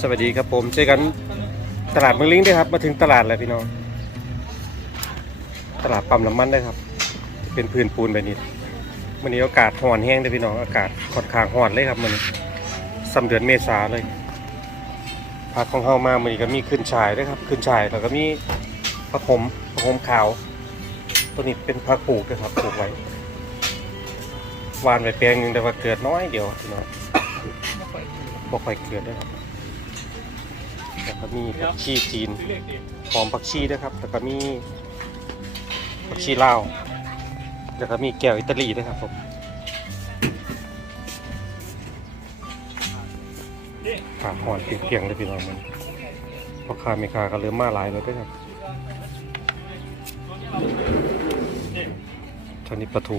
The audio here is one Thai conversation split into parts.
สวัสดีครับผมเจอกันตลาดเมืองลิงด้วยครับ มาถึงตลาดแล้วพี่น้อง ตลาดปั๊มน้ำมันได้ครับ เป็นพื้นปูนแบบนี้วันนี้อากาศร้อนแห้งเลยพี่น้องอากาศค่อนข้างร้อนเลยครับมันสำเดือนเมษาเลยผักของเฮามามันนี้ก็มีขึ้นชายด้วยครับ ขึ้นชายแล้วก็มีผักขมผักขมขาวตัวนี้เป็นผักปลูกด้วยครับปลูกไว้วานไปแปลงหนึ่งแต่ว่าเกิดน้อยเดียวพี่น้องบ่ค่อยเกิดด้ครับ แล้วก็มีผักชีจีนหอมผักชีด้วยครับ แล้วก็มีผักชีลาวแล้วก็มีแก้วอิตาลีด้วยครับผมขาหอนเปียงๆเลยพี่น้องมันพอคาเมคาก็เริ่มมาหลายแล้วด้วยครับท่านี้ปลาทู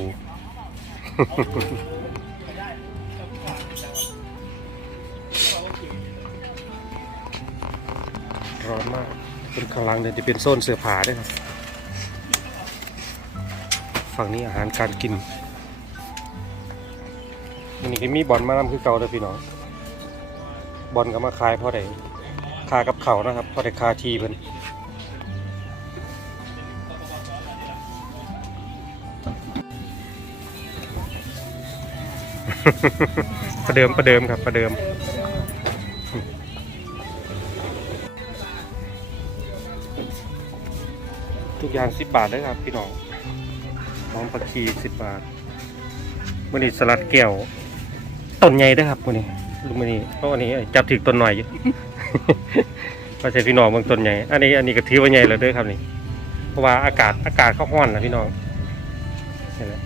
ร้อนมากเป็นข้างล่างเนี่ยจะเป็นโซนเสื้อผ้าด้วยครับฝั่งนี้อาหารการกินอันนี้ก็มีบอลมานำคือเก่าเลยพี่น้องบอลก็มาขายเพราะได้คากับเขานะครับเพราะได้คาทีเพิ่นประเดิมประเดิมครับประเดิม ยางสิบบาทเลยครับ พี่น้องหอมผักชีสิบบาทมันนี้สลัดแก้วต้นใหญ่เด้ครับมันนี้ลุงมันนี้เพราะอันนี้จับถึงต้นหน่อยอยู่ก็ใช่พี่น้องบางต้นใหญ่ อันนี้อันนี้ก็ถือว่าใหญ่แล้วด้วยครับนี่ เพราะว่าอากาศอากาศเขาห้อนนะพี่น้องนี่แหละ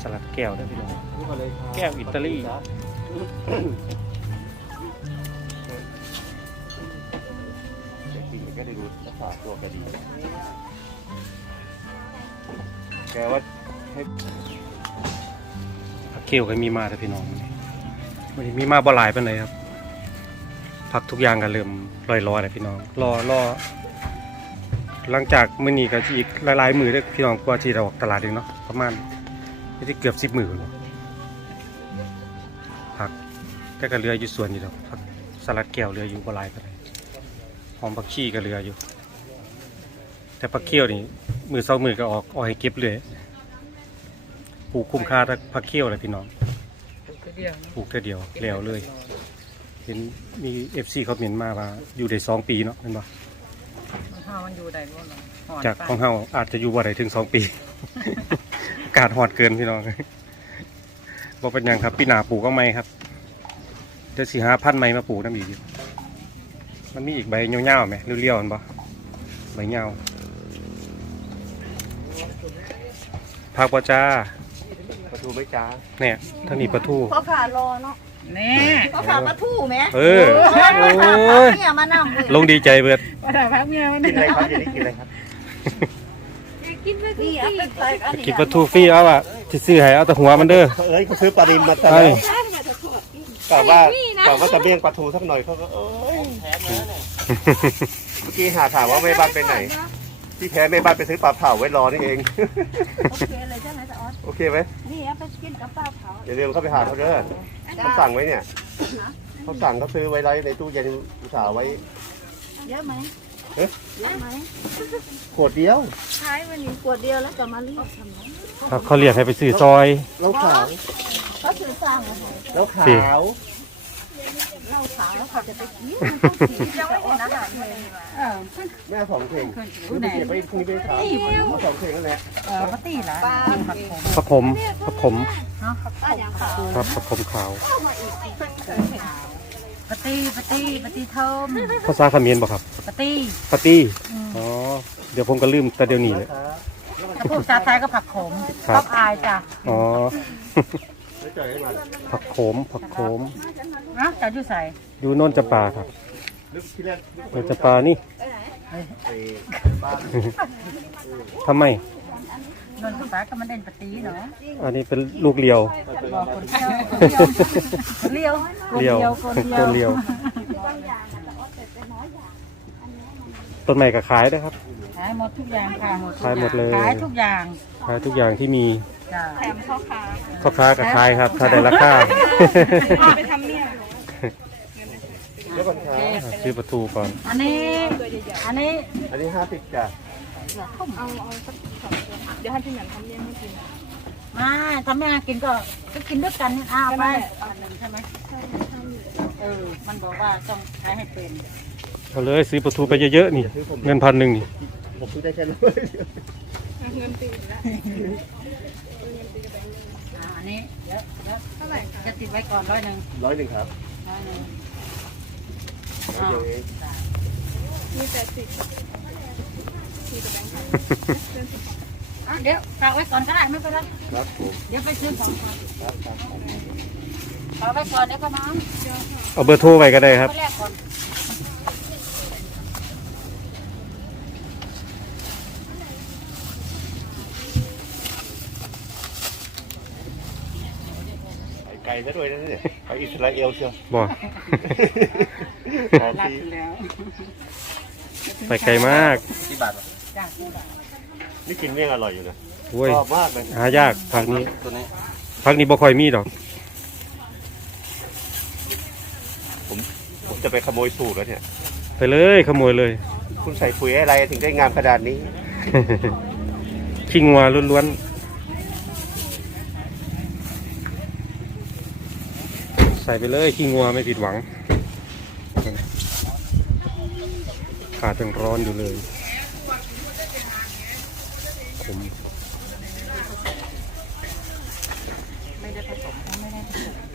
สลัดแก้วเด้พี่น้องแก้วอิตาลี ดรักษาตัวแกดี แกว่าให้ผักเคี่ยวก็มีมาแต่พี่น้องวันนี้มีมาบ่หลายเปานใดครับ ผักทุกอย่างก็เริ่มลอยๆแล้วพี่น้อง รอรอหลังจากมื้อนี้ก็สิอีกหลายๆมื้อเด้อพี่น้องกว่าที่เราออกตลาดเองเนาะประมาณที่เกือบ10มื้อผักแต่ก็เหลืออยู่ส่วนอยู่ดอกผักสลัดแก้วเหลืออยู่บ่หลายปานใดห อมผักชีก็เหลืออยู่ แต่ผักเคี่ยวนี่มือสองมือก็ออกออกให้เก็บเลยปลูกคุ้มค่าถ้าผักเคี่ยวเลยพี่น้องปลูกแค่เดียวแล้วเลย เห็นมีเอฟซีเขาเห็นมาว่าอยู่ได้สองปีเนาะเห็นปะมันเฮามันอยู่ได้บ่เนาะหอนจากปะของเฮาอาจจะอยู่บ่ได้ถึงสองปี อากาศหอดเกินพี่น้องบอกเป็นหยังครับปีหนาปลูกก็ไม่ครับเดี๋ยวสี่ห้าพันไม้มาปลูกน้ำอีกอยู่ มันมีอีกใบเงี้ยวๆไหมเรียวๆมันปะใบเงี้ยวผักปะจ้าประตูไม่จ้าเนี่ยท่างนี้ปลาทูเขาขารอเนาะแน่เขาขามาทู่ไหมเออโอ้ยเนี่ยมานำเลยลงดีใจเบิดว่าแต่พักเมียมันกินอะไรครับอย่าได้กินอะไรครับนี่เอาไปใส่อันนี้กินปลาทูฟรีเอาอะที่ซื้อให้เอาแต่หัวมันเด้อเอ้ยเขาซื้อปลาดิมมาแต่ใช่กะว่า กะว่าจะเบี้ยงปลาทูสักหน่อยเขาก็เอ้ยเมื่อกี้หาถามว่าแม่บ้านไปไหน ที่แท้แม่บ้านไปซื้อปลาเผาไว้รอนี่เอง โอเคเลยใช่ไหมจ๊ะออสโอเคไหมนี่เอาไปกินกับปลาเผาอย่าลืมเข้าไปหาเขาเด้อเขาสั่งไว้เนี่ยเขาสั่งเขาซื้อไว้ไว้ในตู้เย็นอุตส่าห์ไว้เยอะไหมเอ๊ะเยอะไหมขวดเดียวใช้วันนี้ขวดเดียวแล้วจะมารีดทำไมเขาเขาเรียกให้ไปซื้อซอยแล้วขาวเขาถือสร้างอะไรแล้วขาว ข้าขาวแล้วเขาจะไปกินยังไม่เห็นอาหารเลยเออแม่สองเข่งนี่ไปเก็บไว้พรุ่งนี้ไปขายเอาสองเข่งนั่นแหละเออปกติละผักผมผักขมผักขมป้าอย่างขาวครับผักขมขาวปกติปกติปกติเทิมภาษาเขมรบ่ครับปกติปาตี้อ๋อเดี๋ยวผมก็ลืมแต่เดี๋ยวนี้เลยถ้าพูดภาษาไทยก็ผักขมครับอายจ้ะอ๋อผักโขมผักโขม นะจะอยู่ใส่อยู่โน่นจะปาครับนึกที่แรกโน่นจะปานี่ไปบ้านทำไมนนทภาก็มันเด่นปกติเนาะอันนี้เป็นลูกเลียวบอกคนเดียวคนเดียวเลียวคนต้นเดีเลียยววต้นใหม่ก็ขายนะครับ ขายหมดทุกอย่างค่ะขายหมดเลยขายทุกอย่างขายทุกอย่างที่มีจ้ะพ่อค้าก็ขายครับ ถ้าได้ราคาไปทำเนี่ย ซื้อประตูก่อน อันนี้ อันนี้อันนี้ห้าสิบจ้ะเอาเอาสักสองตัวเดี๋ยวให้พี่หนันทำเลี้ยงให้กินมาถ้าแม่กินก็ก็กินด้วยกันเอาไปอันหนึ่งใช่ไหมเออ มันบอกว่าต้องใช้ให้เป็นเอาเลยซื้อประตูไปเยอะๆนี่ เงินพันหนึ่งนี่ผมเพิ่งได้แค่นั้นเงินตีแล้วอ่าอันนี้เดี๋ยวเดี๋ยวเท่าไหร่คะจะติดไว้ก่อนร้อยหนึ่งร้อยหนึ่งครับร้อยหนึ่งร้อย เดียวเองมีแปดสิบมีแต่แบงค์พันเดือนสิบอะเดี๋ยวฝากไว้ก่อนก็ได้ไม่เป็นไรครับผมเดี๋ยวไปซื้อของก่อนครับครับครับฝากไว้ก่อนเดี๋ยวก็น้เอาเบอร์โทรไว้ก็ได้ครับไปแรกก่อนไกลซะด้วยนะเนี่ย ไปอิสราเอลเชียวบ่ ขอรับทีอยู่แล้วไปไกลมากที่บาทจ้าที่บ้านนี่กินเมี่ยงอร่อยอยู่นะโอ้ยชอบมากเลยหายากพักนี้ตัวนี้ พักนี้บ่ค่อยมีดอก ผมจะไปขโมยสูตรแล้วเนี่ย ไปเลยขโมยเลย คุณใส่ปุ๋ยอะไรถึงได้งามขนาดนี้ขี้งัวล้วนๆ ใส่ไปเลยขี้งัวไม่ผิดหวัง ขาดยังร้อนอยู่เลยผมไม่ได้ผสมไม่ได้ผสม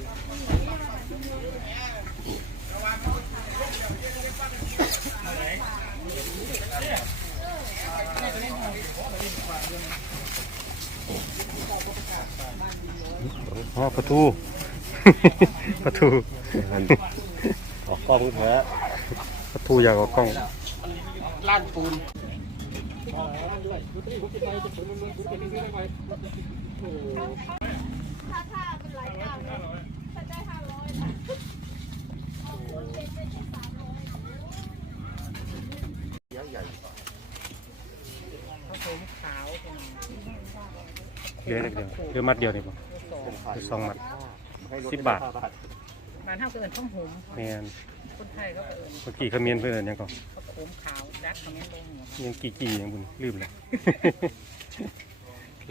อ๋อประตู ประตูออกกล้องเถอะประตูอยากออกกล้องล้านปูนใหญ่ใหญ่เดี๋ยวเดี๋ยวเดี๋ยวมัดเดียวนี่บ่เป็นพันสองมัด ให้ลดสิบบาทห้บ้านเท่าเกินข้องหุมแมนคนไทยก็เอิญเมื่อกี้เขมิ้นเพื่อนยังก็เขาโขมขาวดักคอมเมนต์ลงหัวยังกี่กี่ยังบุญลืมเลย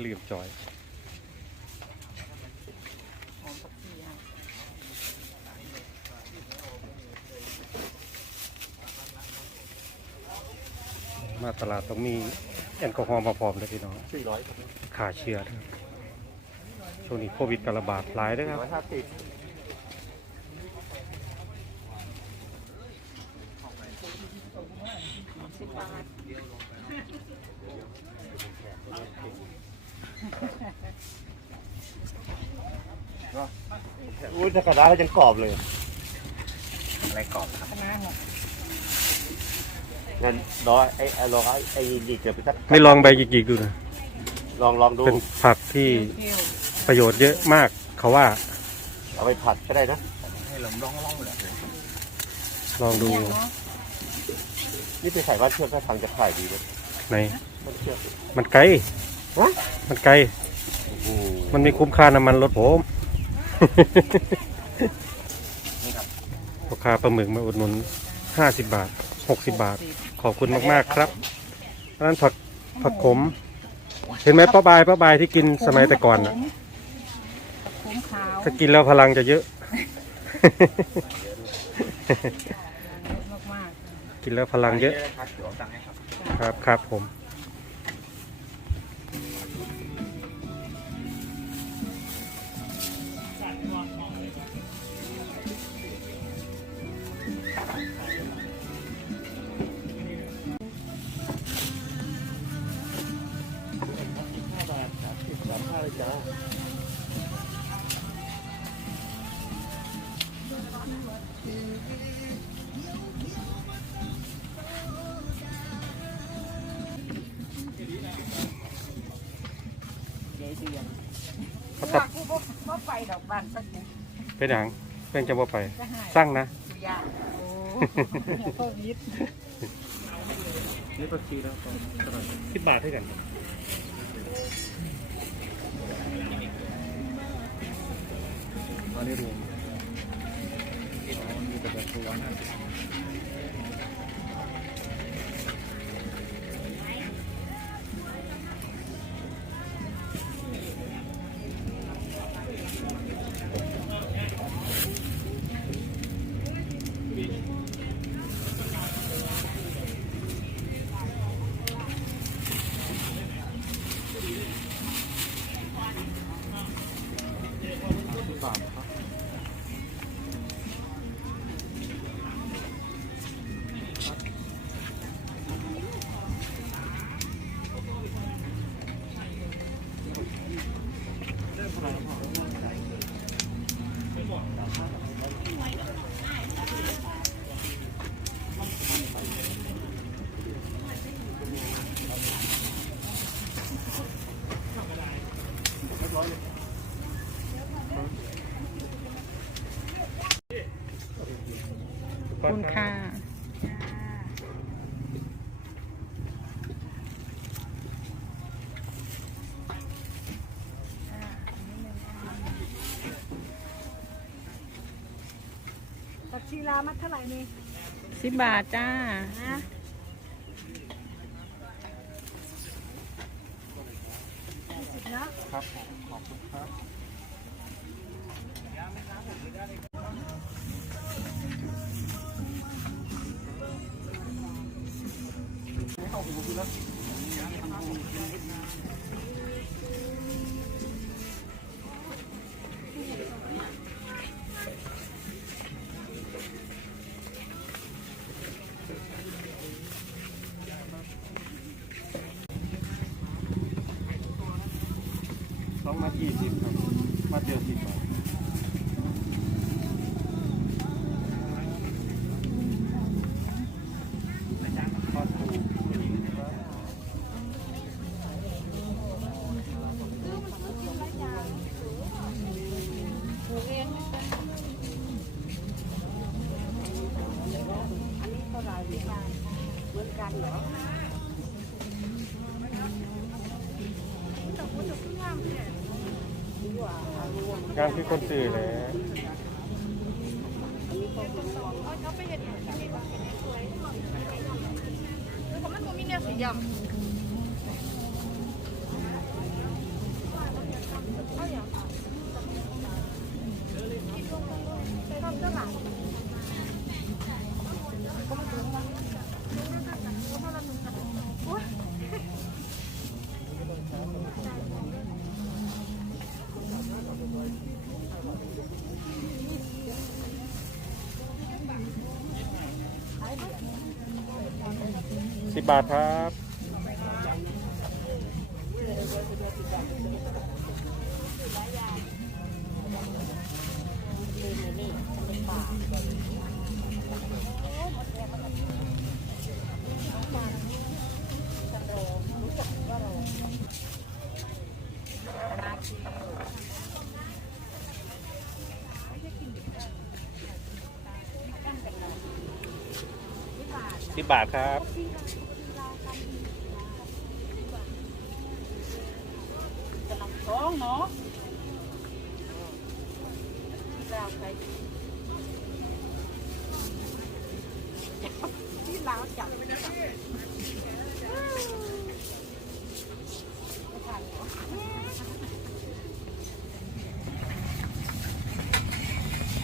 ลืมจอยหอมผักชีอะมาตลาดต้องมีแอลกอฮอล์มาพร้อมเลยพี่น้องสี่ร้อยขาเชื้อนะครับ ช่วงนี้โควิดกระบาดหลายด้วยครับร้อยห้าสิบอุ้ยถ้ากระดาษก็ยังกรอบเลย อะไรกรอบคณะหมดงั้นรอไอ้ไอ้ลองไอ้ไอ้ดีเกิดไปสักไม่ลองใบกิกๆดูนะลองลองดู เป็นผักที่เที่ยว ประโยชน์เยอะมากเขาว่า เอาไปผัดก็ได้นะลองดูเที่ยวเนาะนี่ไปใส่บ้านเชือกถ้าทางจะขายดีไหมในบ้านเชือกมันไกล ฮะมันไกล โอ้โหมันไม่คุ้มค่าน้ำมันรถผมราคาปลาหมึกมาอุดหนุนห้าสิบบาทหกสิบบาท ขอบคุณมากๆครับร้านผักผักขม เห็นไหมป้าบายป้าบายที่กินสมัยแต่ก่อนน่ะโขมขาวถ้ากินแล้วพลังจะเยอะ มากกินแล้วพลังเยอะ ครับครับผมๆานสักนิดไปหนังเพื่อนจะว่าไป จะหายสร้างนะ สุยาโอ้โควิดนี่ก็คีแล้วสิบบาทเท่ากันตอนนี้รวมมีแต่แบบตัวน่าจะ คุณค่ะผักชีลามัดเท่าไหร่นี่สิบบาทจ้า นะครับผมขอบคุณครับ ยี่สิบครับมัดเดียวสิบบาท งานคือคนสื่อเลยเอาไปเห็นมีแบบสวยเขามันมีแนวสีดำเอาอย่างชอบเสื้อหลัง สิบบาทครับสิบบาทครับ ท้องเนาะเราใครที่เราจับ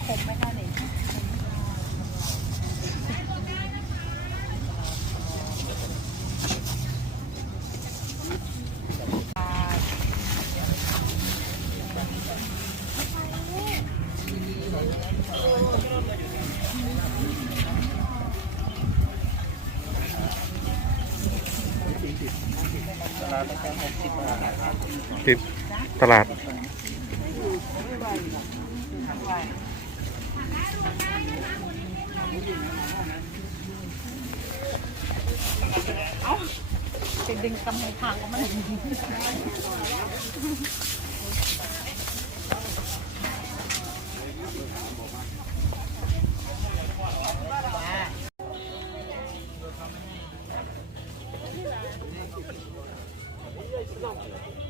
ผมไม่ได้เลย ติดตลาด เป็นดึงกำไมทางก็มัน 这里多呀人家是浪费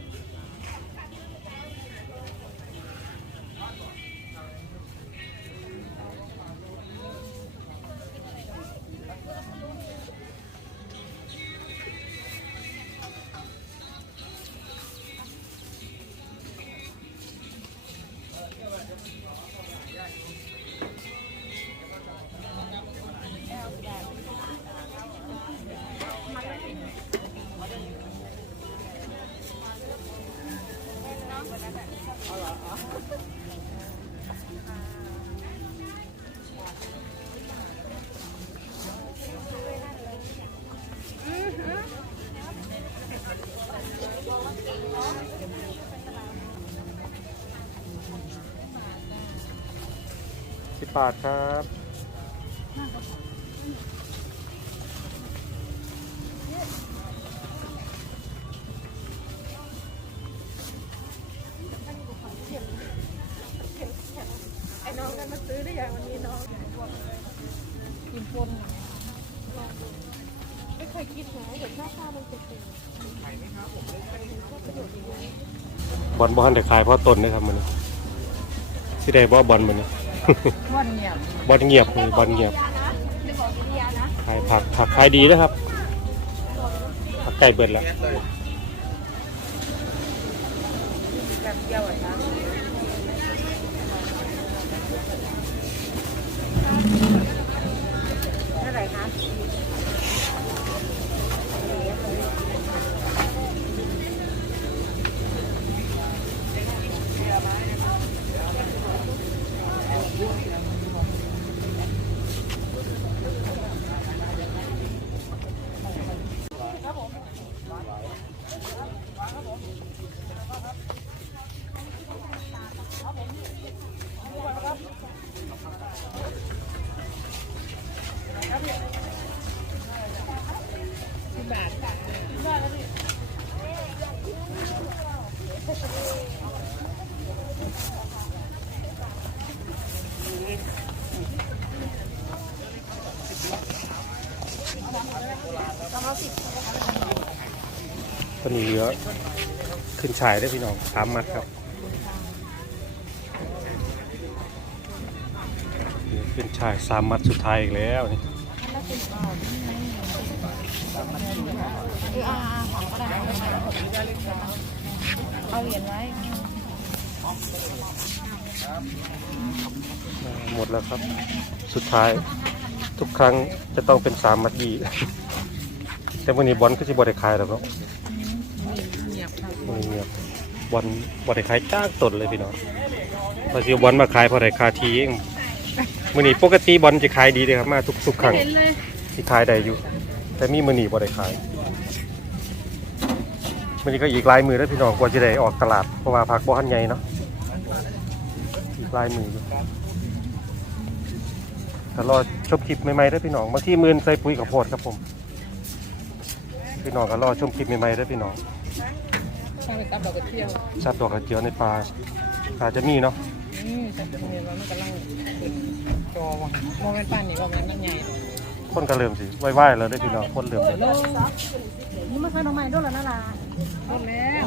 บาทครับไอ้น้องกันมาซื้อได้ยังวันนี้น้องกินปนไม่เคยคิดนะเดี๋ยวหน้าตามันเป็นยังไงบอลบอลแต่ขายเพราะตนนะครับมันสิได้บ่บอลมันนี้ ว่านเนี่ยบอลเงียบเลยบอลเงียบขายผักผักขายดีนะครับผักไก่เบิดแล้วกันเกี่ยวไอ้นะเท่าไหร่คะ ขึ้นชายได้พี่น้องสามมัดครับขึ้นชายสามมัดสุดท้ายอีกแล้วนี่เอาเหรียญไว้หมดแล้วครับ สุดท้าย ทุกครั้งจะต้องเป็นสามมัดยีแต่วันนี้บอลก็จะบอได้ขายแล้วเนาะ งียบครับวันนี้เงียบบอลบอได้ขายจ้างตนเลยพี่น้องพอสิเอาบอลมาขายพอได้คาทีเองมื่อนี้ปกติบอลจะขายดีเลยครับมาทุกทุกครั้งเห็นเลยที่ขายได้อยู่ แต่มีมือหนีบ่ได้ขายมือนี้ก็อีกหลายมือแล้วพี่น้องกว่าจะได้ออกตลาดเพราะว่าผักบ่ทันใหญ่เนาะอีกหลายมืออยู่แต่รอชมคลิปใหม่ๆได้อพี่น้องบางที่มือนใส่ปุ๋ยข้าวโพดครับผม พี่น้องก็รอชมคลิปใหม่ๆได้อพี่น้อง ใช่ไปกับดอกกระเทียมชัดดอกกระเจียวในปลาอาจจะมีเนาะอืมแต่ตรงนี้มันกำลังขึ้นจอว่ะโมเมนต์ป้านนี่ว่ามันนั่นใหญ่คนก็เริ่มสิไหว้ๆแล้วได้อพี่น้องคนเริ่มแล้วนี่มาใส่น้องใหม่ด้วยเหรอน่ารักหมดแล้ว